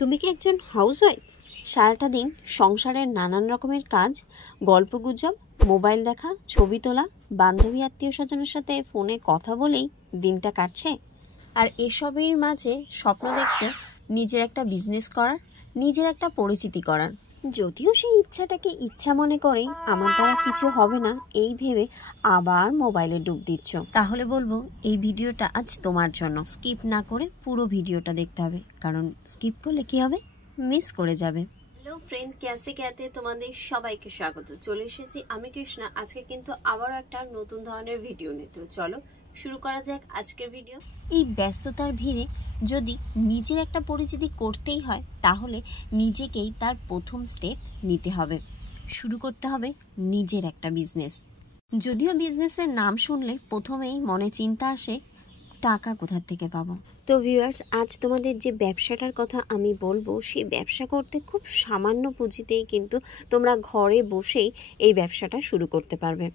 তুমি কি একজন হাউসওয়াইফ? সারাটা দিন সংসারের নানান রকমের কাজ, গল্পগুজব, মোবাইল দেখা, ছবি তোলা, বান্ধবী আত্মীয় স্বজনের সাথে ফোনে কথা বলেই দিনটা কাটছে। আর এসবের মাঝে স্বপ্ন দেখছো নিজের একটা বিজনেস করার, নিজের একটা পরিচিতি করার। যদিও সেই ইচ্ছাটাকে ইচ্ছা মনে করে আমার দ্বারা কিছু হবে না এই ভেবে আবার মোবাইলে ডুব দিচ্ছ, তাহলে বলবো এই ভিডিওটা আজ তোমার জন্য। স্কিপ না করে পুরো ভিডিওটা দেখতে হবে, কারণ স্কিপ করলে কি হবে, মিস করে যাবে। হ্যালো ফ্রেন্ড, ক্যাসে ক্যাতে তোমাদের সবাইকে স্বাগত। চলে এসেছি আমি কৃষ্ণা। আজকে কিন্তু আবারও একটা নতুন ধরনের ভিডিও নিয়ে। তো চলো শুরু করা যাক আজকের ভিডিও। এই ব্যস্ততার ভিড়ে যদি নিজের একটা পরিচিতি করতেই হয়, তাহলে নিজেকেই তার প্রথম স্টেপ নিতে হবে। শুরু করতে হবে নিজের একটা বিজনেস। যদিও বিজনেসের নাম শুনলে প্রথমেই মনে চিন্তা আসে টাকা কোথা থেকে পাবো। তো ভিউয়ার্স, আজ তোমাদের যে ব্যবসাটার কথা আমি বলবো, সেই ব্যবসা করতে খুব সামান্য পুঁজিতেই কিন্তু তোমরা ঘরে বসেই এই ব্যবসাটা শুরু করতে পারবে।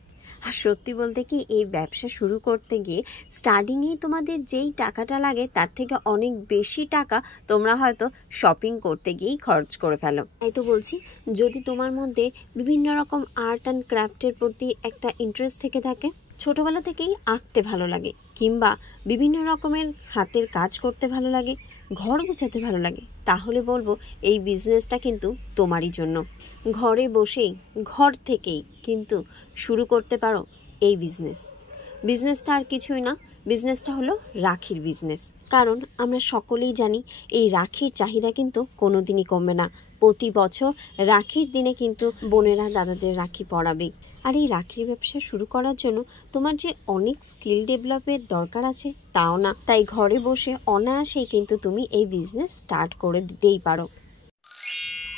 আর সত্যি বলতে কি, এই ব্যবসা শুরু করতে গিয়ে স্টার্টিংয়েই তোমাদের যেই টাকাটা লাগে তার থেকে অনেক বেশি টাকা তোমরা হয়তো শপিং করতে গিয়েই খরচ করে ফেলো। তাই তো বলছি, যদি তোমার মধ্যে বিভিন্ন রকম আর্ট অ্যান্ড ক্রাফটের প্রতি একটা ইন্টারেস্ট থেকে থাকে, ছোটবেলা থেকেই আঁকতে ভালো লাগে, কিংবা বিভিন্ন রকমের হাতের কাজ করতে ভালো লাগে, ঘর গোছাতে ভালো লাগে, তাহলে বলবো এই বিজনেসটা কিন্তু তোমারই জন্য। ঘরে বসেই, ঘর থেকেই কিন্তু শুরু করতে পারো এই বিজনেসটা আর কিছুই না, বিজনেসটা হলো রাখির বিজনেস। কারণ আমরা সকলেই জানি এই রাখির চাহিদা কিন্তু কোনোদিনই কমবে না। প্রতি বছর রাখির দিনে কিন্তু বোনেরা দাদাদের রাখি পরাবে। আর এই রাখির ব্যবসা শুরু করার জন্য তোমার যে অনেক স্কিল ডেভেলপের দরকার আছে তাও না, তাই ঘরে বসে অনায়াসেই কিন্তু তুমি এই বিজনেস স্টার্ট করে দিতেই পারো।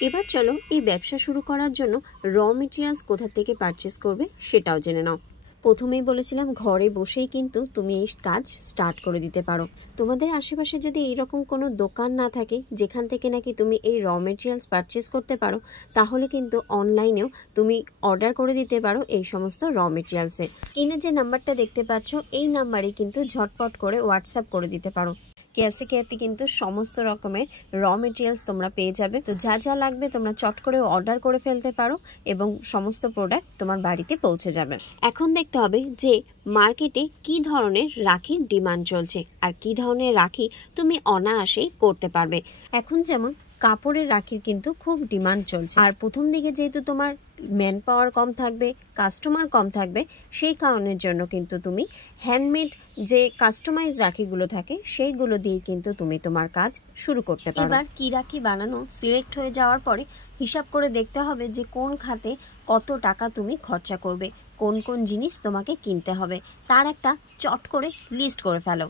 এবার চলো এই ব্যবসা শুরু করার জন্য র মেটেরিয়ালস কোথা থেকে পারচেস করবে সেটাও জেনে নাও। প্রথমেই বলেছিলাম ঘরে বসেই কিন্তু তুমি এই কাজ স্টার্ট করে দিতে পারো। তোমাদের আশেপাশে যদি এইরকম কোনো দোকান না থাকে যেখান থেকে নাকি তুমি এই র মেটেরিয়ালস পারচেস করতে পারো, তাহলে কিন্তু অনলাইনেও তুমি অর্ডার করে দিতে পারো এই সমস্ত র মেটেরিয়ালসে। স্ক্রিনে যে নাম্বারটা দেখতে পাচ্ছ, এই নাম্বারে কিন্তু ঝটপট করে হোয়াটসঅ্যাপ করে দিতে পারো। ক্যাসে ক্যাতে কিন্তু সমস্ত রকমের র মেটেরিয়ালস তোমরা পেয়ে যাবে। তো যা যা লাগবে তোমরা চট করে অর্ডার করে ফেলতে পারো এবং সমস্ত প্রোডাক্ট তোমার বাড়িতে পৌঁছে যাবে। এখন দেখতে হবে যে মার্কেটে কি ধরনের রাখির ডিমান্ড চলছে আর কি ধরনের রাখি তুমি অনায়াসেই করতে পারবে। এখন যেমন কাপড়ের রাখির কিন্তু খুব ডিমান্ড চলছে, আর প্রথম দিকে যেহেতু তোমার ম্যান পাওয়ার কম থাকবে, কাস্টমার কম থাকবে, সেই কারণের জন্য কিন্তু তুমি হ্যান্ডমেড যে কাস্টমাইজ রাখিগুলো থাকে সেইগুলো দিয়ে কিন্তু তুমি তোমার কাজ শুরু করতে পারো। এবার কি রাখি বানানো সিলেক্ট হয়ে যাওয়ার পরে হিসাব করে দেখতে হবে যে কোন খাতে কত টাকা তুমি খরচা করবে, কোন কোন জিনিস তোমাকে কিনতে হবে, তার একটা চট করে লিস্ট করে ফেলো।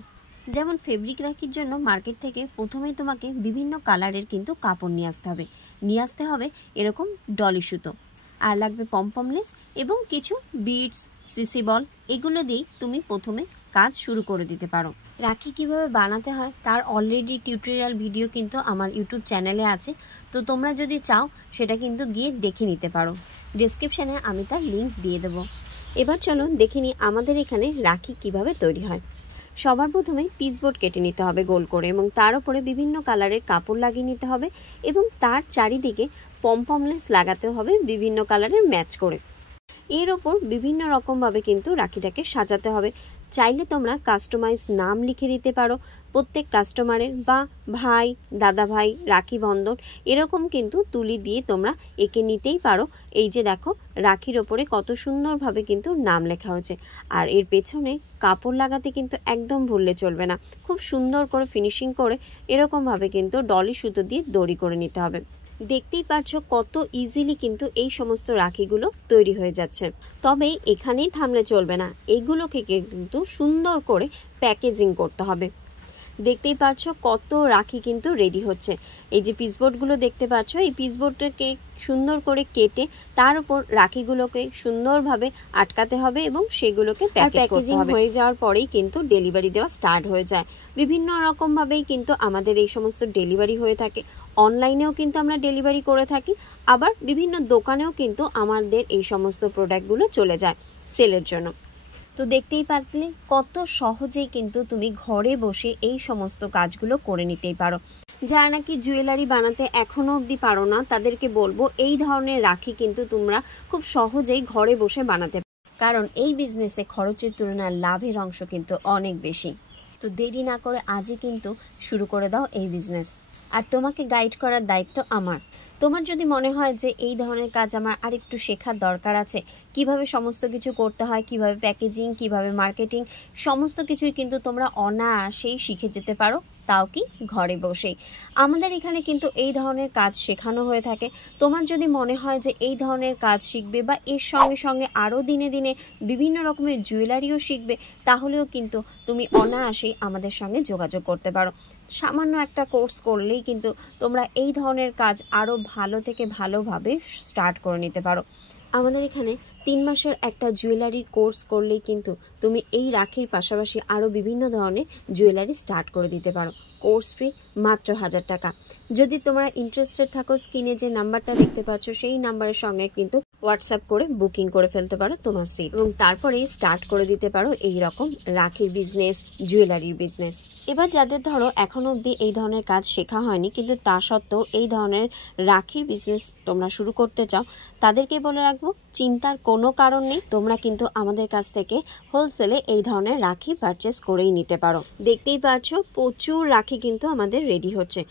যেমন ফেব্রিক রাখির জন্য মার্কেট থেকে প্রথমেই তোমাকে বিভিন্ন কালারের কিন্তু কাপড় নিয়ে আসতে হবে এরকম ডলি সুতো, আর লাগবে পমপমলেস এবং কিছু বিডস, সিসি বল। এগুলো দিয়েই তুমি প্রথমে কাজ শুরু করে দিতে পারো। রাখি কিভাবে বানাতে হয় তার অলরেডি টিউটোরিয়াল ভিডিও কিন্তু আমার ইউটিউব চ্যানেলে আছে, তো তোমরা যদি চাও সেটা কিন্তু গিয়ে দেখে নিতে পারো। ডেসক্রিপশানে আমি তার লিঙ্ক দিয়ে দেবো। এবার চলো দেখে নিই আমাদের এখানে রাখি কিভাবে তৈরি হয়। সবার প্রথমে পিসবোর্ড কেটে নিতে হবে গোল করে, এবং তার উপরে বিভিন্ন কালারের কাপড় লাগিয়ে নিতে হবে এবং তার চারিদিকে পমপমলেস লাগাতে হবে বিভিন্ন কালারের ম্যাচ করে। এর ওপর বিভিন্ন রকমভাবে কিন্তু রাখিটাকে সাজাতে হবে। চাইলে তোমরা কাস্টমাইজ নাম লিখে দিতে পারো প্রত্যেক কাস্টমারের, বা ভাই, দাদা ভাই, রাখি বন্ধন এরকম কিন্তু তুলি দিয়ে তোমরা এঁকে নিতেই পারো। এই যে দেখো রাখির ওপরে কত সুন্দরভাবে কিন্তু নাম লেখা হয়েছে। আর এর পেছনে কাপড় লাগাতে কিন্তু একদম ভুললে চলবে না, খুব সুন্দর করে ফিনিশিং করে এরকমভাবে কিন্তু ডলি সুতো দিয়ে দড়ি করে নিতে হবে। দেখতেই পারছো কত ইজিলি কিন্তু এই সমস্ত রাখিগুলো তৈরি হয়ে যাচ্ছে। তবে এখানেই থামলে চলবে না, এইগুলোকে কিন্তু সুন্দর করে প্যাকেজিং করতে হবে। দেখতেই পাচ্ছ কত রাখি কিন্তু রেডি হচ্ছে। এই যে পিসবোর্ডগুলো দেখতে পাচ্ছ, এই পিসবোর্ডটাকে সুন্দর করে কেটে তার উপর রাখিগুলোকে সুন্দরভাবে আটকাতে হবে এবং সেগুলোকে প্যাকেজিং হয়ে যাওয়ার পরেই কিন্তু ডেলিভারি দেওয়া স্টার্ট হয়ে যায়। বিভিন্ন রকমভাবেই কিন্তু আমাদের এই সমস্ত ডেলিভারি হয়ে থাকে। অনলাইনেও কিন্তু আমরা ডেলিভারি করে থাকি, আবার বিভিন্ন দোকানেও কিন্তু আমাদের এই সমস্ত প্রোডাক্টগুলো চলে যায় সেলের জন্য। তো দেখতেই পারলে কত সহজেই কিন্তু তুমি ঘরে বসে এই সমস্ত কাজগুলো করে নিতেই পারো। যারা নাকি জুয়েলারি বানাতে এখনো অবধি পারো না, তাদেরকে বলবো এই ধরনের রাখি কিন্তু তোমরা খুব সহজেই ঘরে বসে বানাতে পারো, কারণ এই বিজনেসে খরচের তুলনায় লাভের অংশ কিন্তু অনেক বেশি। তো দেরি না করে আজই কিন্তু শুরু করে দাও এই বিজনেস। আর তোমাকে গাইড করার দায়িত্ব আমার। তোমার যদি মনে হয় যে এই ধরনের কাজ আমার আরেকটু শেখার দরকার আছে, কিভাবে সমস্ত কিছু করতে হয়, কিভাবে প্যাকেজিং, কিভাবে মার্কেটিং, সমস্ত কিছুই কিন্তু তোমরা অনায়াসেই শিখে যেতে পারো, তাও কি ঘরে বসেই। আমাদের এখানে কিন্তু এই ধরনের কাজ শেখানো হয়ে থাকে। তোমার যদি মনে হয় যে এই ধরনের কাজ শিখবে বা এর সঙ্গে সঙ্গে আরও দিনে দিনে বিভিন্ন রকমের জুয়েলারিও শিখবে, তাহলেও কিন্তু তুমি অনায়াসেই আমাদের সঙ্গে যোগাযোগ করতে পারো। সামান্য একটা কোর্স করলেই কিন্তু তোমরা এই ধরনের কাজ আরও ভালো থেকে ভালোভাবে স্টার্ট করে নিতে পারো। আমাদের এখানে 3 মাসের একটা জুয়েলারির কোর্স করলেই কিন্তু তুমি এই রাখির পাশাপাশি আরও বিভিন্ন ধরনের জুয়েলারি স্টার্ট করে দিতে পারো। কোর্স ফি মাত্র 1000 টাকা। যদি তোমরা ইন্টারেস্টেড থাকো, স্ক্রিনে যে নাম্বারটা দেখতে পাচ্ছ সেই নাম্বারের সঙ্গে কিন্তু হোয়াটসঅ্যাপ করে বুকিং করে ফেলতে পারো তোমার সিট, এবং তারপরেই স্টার্ট করে দিতে পারো এই রকম রাখির বিজনেস, জুয়েলারির বিজনেস। এবার যাদের ধরো এখনো অবধি এই ধরনের কাজ শেখা হয়নি, কিন্তু তা সত্ত্বেও এই ধরনের রাখির বিজনেস তোমরা শুরু করতে চাও, তাদেরকে বলে রাখবো চিন্তার কোনো কারণ নেই। তোমরা কিন্তু আমাদের কাছ থেকে হোলসেলে এই ধরনের রাখি পারচেস করেই নিতে পারো। দেখতেই পাচ্ছো প্রচুর রাখি কিন্তু আমাদের রেডি হচ্ছে।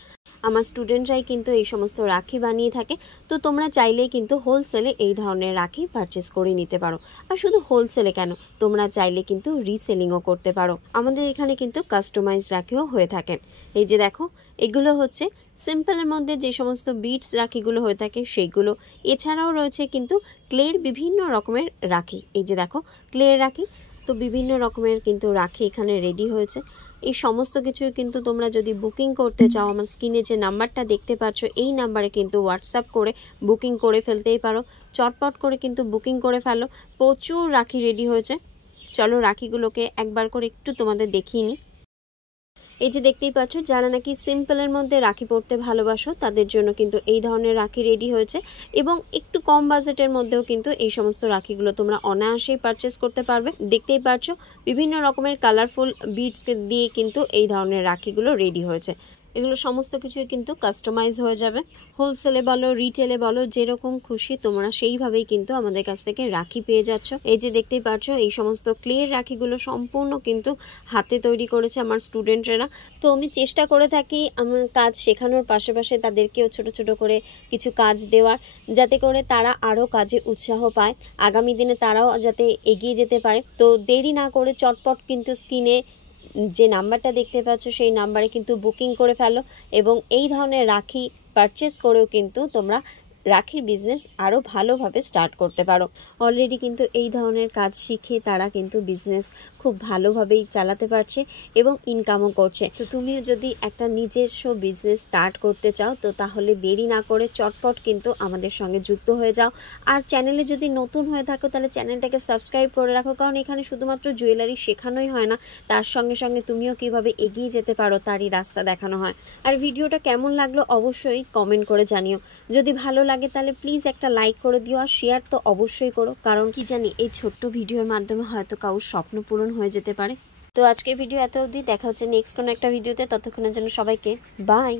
আমার স্টুডেন্টরাই কিন্তু এই সমস্ত রাখি বানিয়ে থাকে। তো তোমরা চাইলেই কিন্তু হোলসেলে এই ধরনের রাখি পারচেস করে নিতে পারো। আর শুধু হোলসেলে কেন, তোমরা চাইলে কিন্তু রিসেলিংও করতে পারো। আমাদের এখানে কিন্তু কাস্টমাইজ রাখিও হয়ে থাকে। এই যে দেখো, এগুলো হচ্ছে সিম্পলের মধ্যে যে সমস্ত বিটস রাখিগুলো হয়ে থাকে সেইগুলো। এছাড়াও রয়েছে কিন্তু ক্লের বিভিন্ন রকমের রাখি। এই যে দেখো, ক্লের রাখি। তো বিভিন্ন রকমের কিন্তু রাখি এখানে রেডি হয়েছে। এই সমস্ত কিছুই কিন্তু তোমরা যদি বুকিং করতে চাও, আমার স্ক্রিনে যে নাম্বারটা দেখতে পাচ্ছ এই নাম্বারে কিন্তু হোয়াটসঅ্যাপ করে বুকিং করে ফেলতেই পারো। চটপট করে কিন্তু বুকিং করে ফেলো। প্রচুর রাখি রেডি হয়েছে। চলো রাখিগুলোকে একবার করে একটু তোমাদের দেখিয়ে নিই। এই যে দেখতেই পাচ্ছ, যারা নাকি সিম্পলের মধ্যে রাখি পরতে ভালোবাসো তাদের জন্য কিন্তু এই ধরনের রাখি রেডি হয়েছে, এবং একটু কম বাজেটের মধ্যেও কিন্তু এই সমস্ত রাখিগুলো তোমরা অনায়াসেই পারচেস করতে পারবে। দেখতেই পাচ্ছ বিভিন্ন রকমের কালারফুল বিডস দিয়ে কিন্তু এই ধরনের রাখিগুলো রেডি হয়েছে। এগুলো সমস্ত কিছুই কিন্তু কাস্টমাইজ হয়ে যাবে। হোলসেলে বলো, রিটেলে বলো, যেরকম খুশি তোমরা সেইভাবেই কিন্তু আমাদের কাছ থেকে রাখি পেয়ে যাচ্ছ। এই যে দেখতেই পাচ্ছ, এই সমস্ত ক্লের রাখিগুলো সম্পূর্ণ কিন্তু হাতে তৈরি করেছে আমার স্টুডেন্টরা। তো আমি চেষ্টা করে থাকি আমার কাজ শেখানোর পাশাপাশি তাদেরকেও ছোট ছোট করে কিছু কাজ দেওয়ার, যাতে করে তারা আরও কাজে উৎসাহ পায়, আগামী দিনে তারাও যাতে এগিয়ে যেতে পারে। তো দেরি না করে চটপট কিন্তু স্ক্রিনে যে নাম্বারটা দেখতে পাচ্ছ সেই নাম্বারে কিন্তু বুকিং করে ফেলো, এবং এই ধরনের রাখি পারচেস করেও কিন্তু তোমরা রাখির বিজনেস আরও ভালোভাবে স্টার্ট করতে পারো। অলরেডি কিন্তু এই ধরনের কাজ শিখে তারা কিন্তু বিজনেস খুব ভালোভাবেই চালাতে পারছে এবং ইনকামও করছে। তো তুমিও যদি একটা নিজস্ব বিজনেস স্টার্ট করতে চাও, তো তাহলে দেরি না করে চটপট কিন্তু আমাদের সঙ্গে যুক্ত হয়ে যাও। আর চ্যানেলে যদি নতুন হয়ে থাকো তাহলে চ্যানেলটাকে সাবস্ক্রাইব করে রাখো, কারণ এখানে শুধুমাত্র জুয়েলারি শেখানোই হয় না, তার সঙ্গে সঙ্গে তুমিও কিভাবে এগিয়ে যেতে পারো তারই রাস্তা দেখানো হয়। আর ভিডিওটা কেমন লাগলো অবশ্যই কমেন্ট করে জানিও। যদি ভালো লাগে তাহলে প্লিজ একটা লাইক করে দিও, আর শেয়ার তো অবশ্যই করো, কারণ কি জানি এই ছোট্ট ভিডিওর মাধ্যমে হয়তো কারোর স্বপ্ন পূরণ হয়ে যেতে পারে। তো আজকের ভিডিও এত অবধি, দেখা হচ্ছে নেক্সট কোনো একটা ভিডিওতে। ততক্ষণের জন্য সবাইকে বাই।